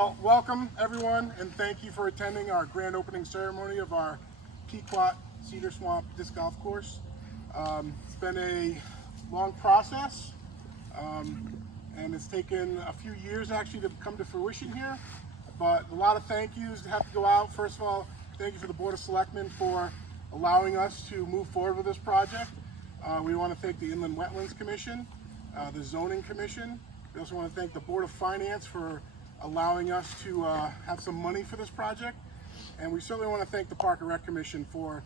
Well, welcome everyone, and thank you for attending our grand opening ceremony of our Pequot Cedar Swamp Disc Golf Course. It's been a long process, and it's taken a few years actually to come to fruition here. But a lot of thank yous have to go out. First of all, thank you for the Board of Selectmen for allowing us to move forward with this project. We want to thank the Inland Wetlands Commission, the Zoning Commission. We also want to thank the Board of Finance for allowing us to have some money for this project. And we certainly want to thank the Park and Rec Commission for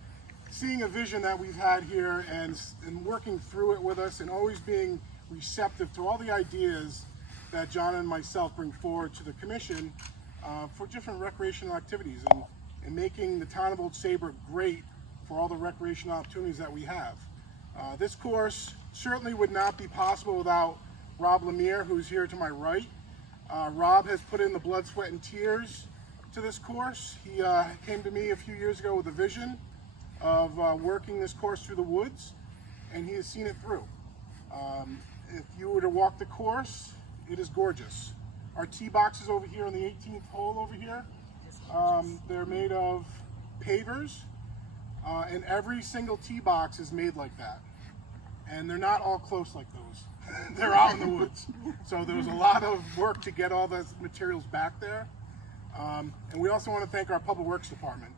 seeing a vision that we've had here and working through it with us and always being receptive to all the ideas that John and myself bring forward to the commission for different recreational activities and making the town of Old Saybrook great for all the recreational opportunities that we have. This course certainly would not be possible without Rob Lemire, who's here to my right. Rob has put in the blood, sweat, and tears to this course. He came to me a few years ago with a vision of working this course through the woods, and he has seen it through. If you were to walk the course, it is gorgeous. Our tee boxes over here on the 18th hole over here, they're made of pavers, and every single tee box is made like that. And they're not all close like those. They're out in the woods. So there was a lot of work to get all those materials back there. And we also want to thank our Public Works Department.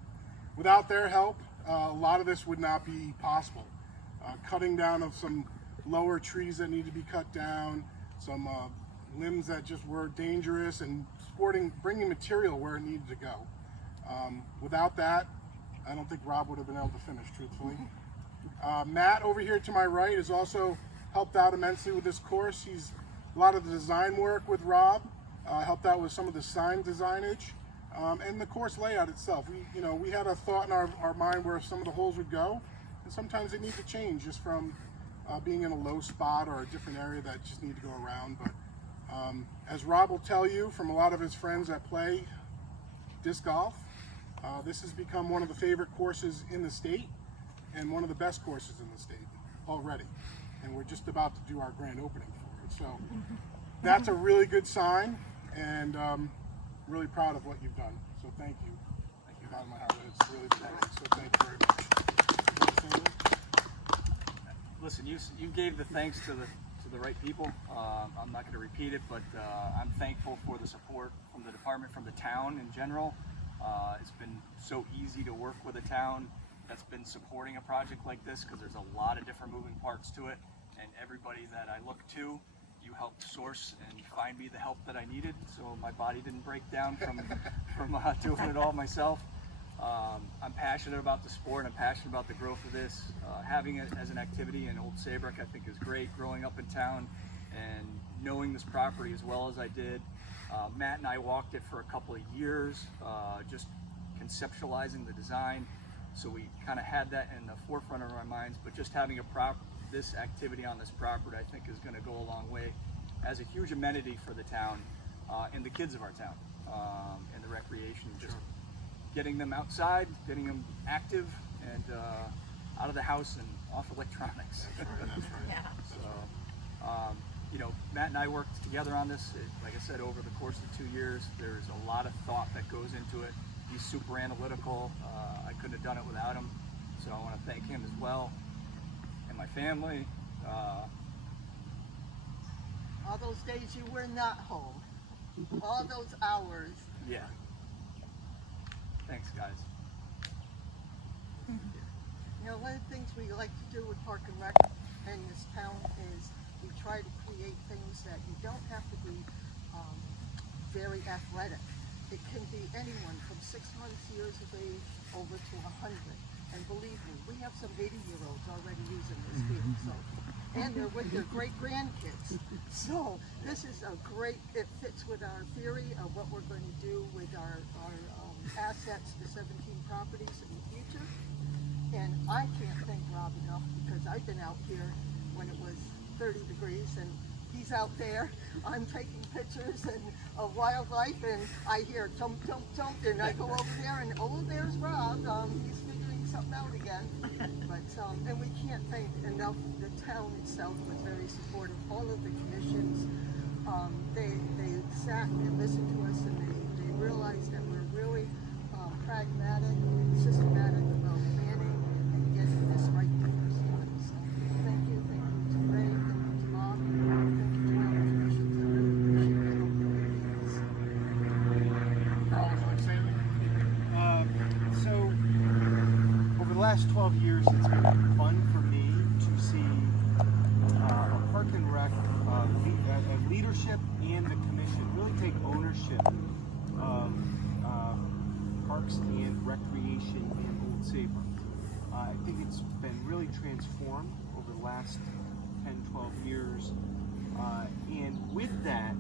Without their help, a lot of this would not be possible. Cutting down of some lower trees that need to be cut down, some limbs that just were dangerous, and bringing material where it needed to go. Without that, I don't think Rob would have been able to finish, truthfully. Matt over here to my right has also helped out immensely with this course. He's a lot of the design work with Rob, helped out with some of the sign designage, and the course layout itself. We had a thought in our mind where some of the holes would go, and sometimes they need to change just from being in a low spot or a different area that just need to go around. But as Rob will tell you from a lot of his friends that play disc golf, this has become one of the favorite courses in the state and one of the best courses in the state already. And we're just about to do our grand opening for it. So that's a really good sign, and really proud of what you've done. So thank you. Thank you. Out of my heart. It's really exciting. So thank you very much. Listen, you gave the thanks to the right people. I'm not going to repeat it, but I'm thankful for the support from the department, from the town in general. It's been so easy to work with a town that's been supporting a project like this, because there's a lot of different moving parts to it, and everybody that I look to, you helped source and find me the help that I needed, so my body didn't break down from doing it all myself. I'm passionate about the sport. I'm passionate about the growth of this. Having it as an activity in Old Saybrook, I think, is great. Growing up in town and knowing this property as well as I did. Matt and I walked it for a couple of years, just conceptualizing the design. So we kind of had that in the forefront of our minds, but just having this activity on this property, I think, is going to go a long way as a huge amenity for the town and the kids of our town, and the recreation, just getting them outside, getting them active and out of the house and off electronics. So, Matt and I worked together on this, like I said, over the course of 2 years. There's a lot of thought that goes into it. He's super analytical. I couldn't have done it without him, so I want to thank him as well, and my family. All those days you were not home, all those hours. Yeah. Thanks, guys. One of the things we like to do with Park and Rec in this town is we try to create things that you don't have to be very athletic. It can be anyone from 6 months, years of age, over to 100. And believe me, we have some 80-year-olds already using this field. So, and they're with their great-grandkids. So this is it fits with our theory of what we're going to do with our assets, the 17 properties in the future. And I can't thank Rob enough, because I've been out here when it was 30 degrees, and he's out there. I'm taking pictures of wildlife, and I hear thump, thump, thump, and I go over there, and there's Rob. He's figuring something out again. But and we can't thank enough. The town itself was very supportive. All of the commissions, they sat and listened to us, and they realize that we're really pragmatic, systematic about planning and getting this right the first time. So thank you to Ray, thank you to Bob, thank you to all the commissions. I really appreciate the help that we gave us. Carl, would you like to say anything? So, over the last 12 years, it's been fun for me to see a Park and Rec leadership and the commission really take ownership of parks and recreation in Old Saybrook. I think it's been really transformed over the last 10, 12 years. And with that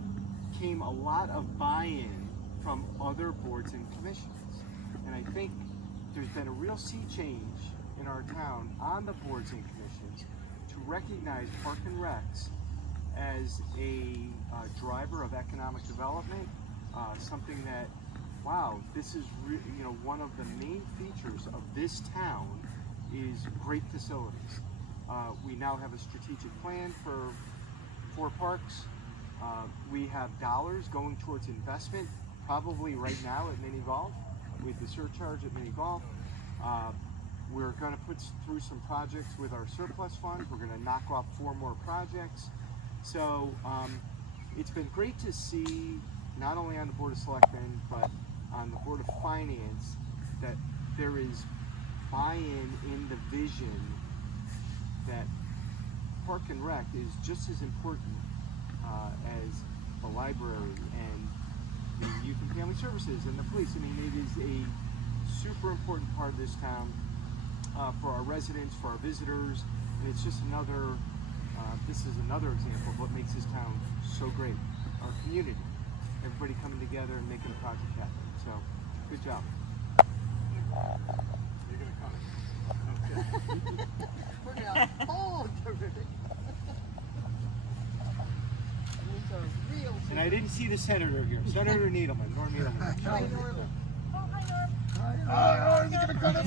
came a lot of buy-in from other boards and commissions. And I think there's been a real sea change in our town on the boards and commissions to recognize Park and Recs as a driver of economic development, something that, wow, this is one of the main features of this town is great facilities. We now have a strategic plan for 4 parks. We have dollars going towards investment, probably right now at Mini Golf, with the surcharge at Mini Golf. We're going to put through some projects with our surplus fund. We're going to knock off 4 more projects. So it's been great to see, not only on the Board of Selectmen, but on the Board of Finance, that there is buy-in in the vision that Park and Rec is just as important as the library and the youth and family services and the police. I mean, it is a super important part of this town for our residents, for our visitors, and it's just another, this is another example of what makes this town so great. Our community, everybody coming together and making the project happen. So, good job. You're gonna cut it. Okay. We're gonna hold everything. These are real. And I didn't see the senator here. Senator Needleman, Norm Needleman. Hi, Norm. Oh, you're gonna cut it.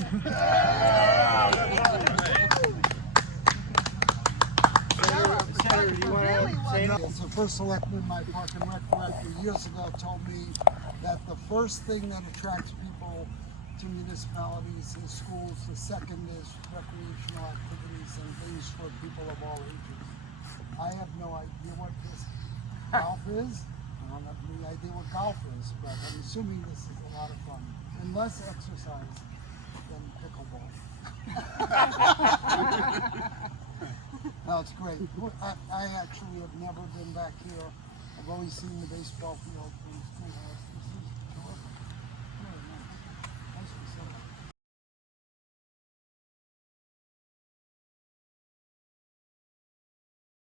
Senator, do you want to say anything? As the first selectman, my Park and Rec director years ago told me that the first thing that attracts people to municipalities is schools. The second is recreational activities and things for people of all ages. I have no idea what this golf is. I don't have any idea what golf is, but I'm assuming this is a lot of fun. And less exercise than pickleball. No, it's great. I actually have never been back here. I've always seen the baseball field from schoolhouse.